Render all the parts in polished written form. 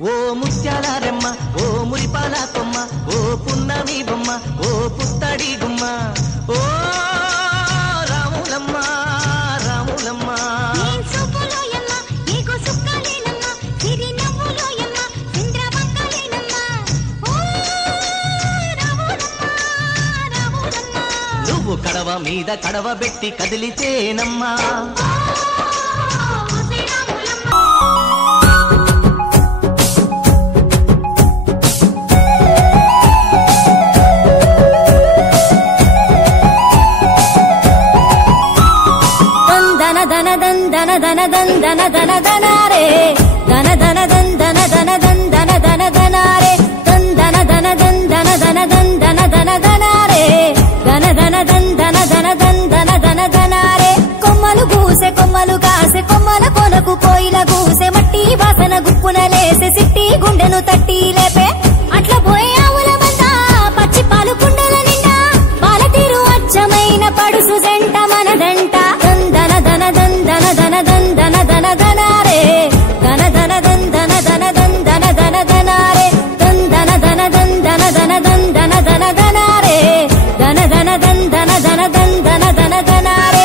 ఓ ముత్యాలరెమ్మ ఓ మురిపాల కొమ్మ ఓ పున్నమి బొమ్మ ఓ పుత్తడి గుమ్మ ఓ రాములమ్మ రాములమ్మ నువ్వు కడవ మీద కడవ పెట్టి కదిలితేనమ్మా దన దన దన దన దన రే దన దన దన దన దన దన దన దన రే దన దన దన దన దన దన దన దన రే దన దన దన దన దన దన దన దన రే కొమ్మలు పూసే కొమ్మలు కాసే కొమ్మల కొనకు కోయిల కూసే మట్టి వాసన గుప్పున లేసే సిట్టి గుండెను తట్టి లేపే అట్ల పోయే ఆవుల మంద పచ్చి పాలు కుండల నిండా పాల తీరు అచ్చమైన పడుసు జంట మనదంట దన దన దన దన దన దన దన దన రే దన దన దన దన దన దన దన దన రే దన దన దన దన దన దన దన దన రే దన దన దన దన దన దన దన దన రే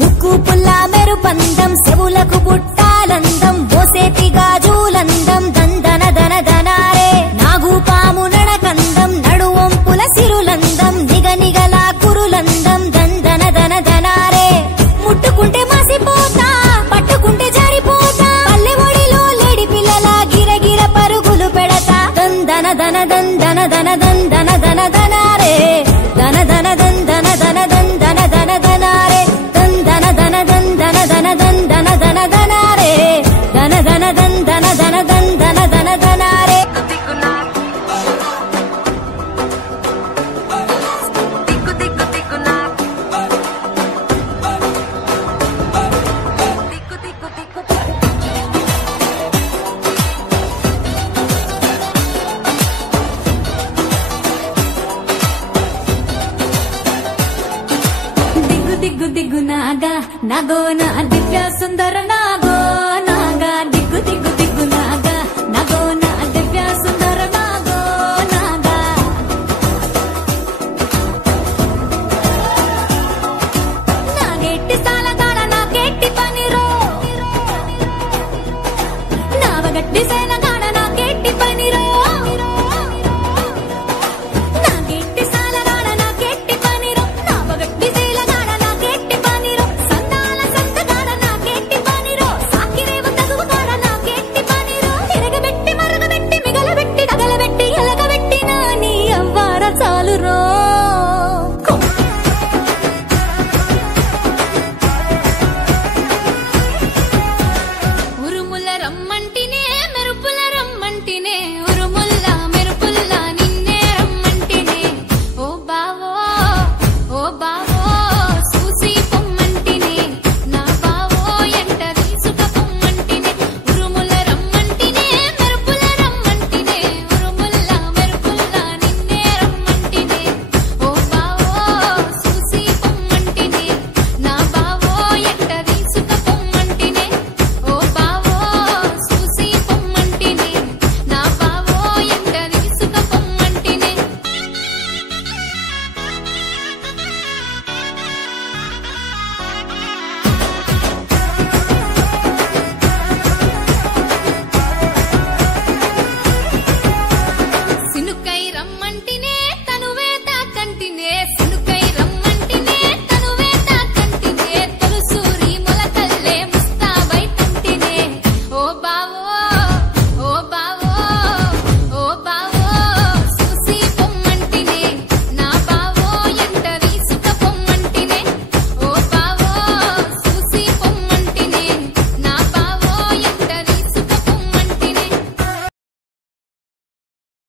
ముక్కు పుల్ల మెరుపందం చెవులకు బుట్టాలందం మోసేటి గాజులందం దందన దన దన రే నాగు పాము నడకందం నడువంపుల సిరులందం నిగనిగల కురులందం దందన దన దన రే ముట్టుకుంటే మాసిపోతా పట్టుకుంటే జారిపోతా పల్లె ఒడిలో లేడి పిల్లల గిరగిర పరుగులు పెడతా దందన దన దందన దన దందన దన దన రే దన దన దందన దన దందన దన దన రే దందన దన దందన దన దందన దన దన రే దన దన దందన దన దందన దన దన రే దిగ్గు దిగ్గు నాగా నాగో నా దివ్య సుందర నాగో నాగా దిగ్గు దిగ్గు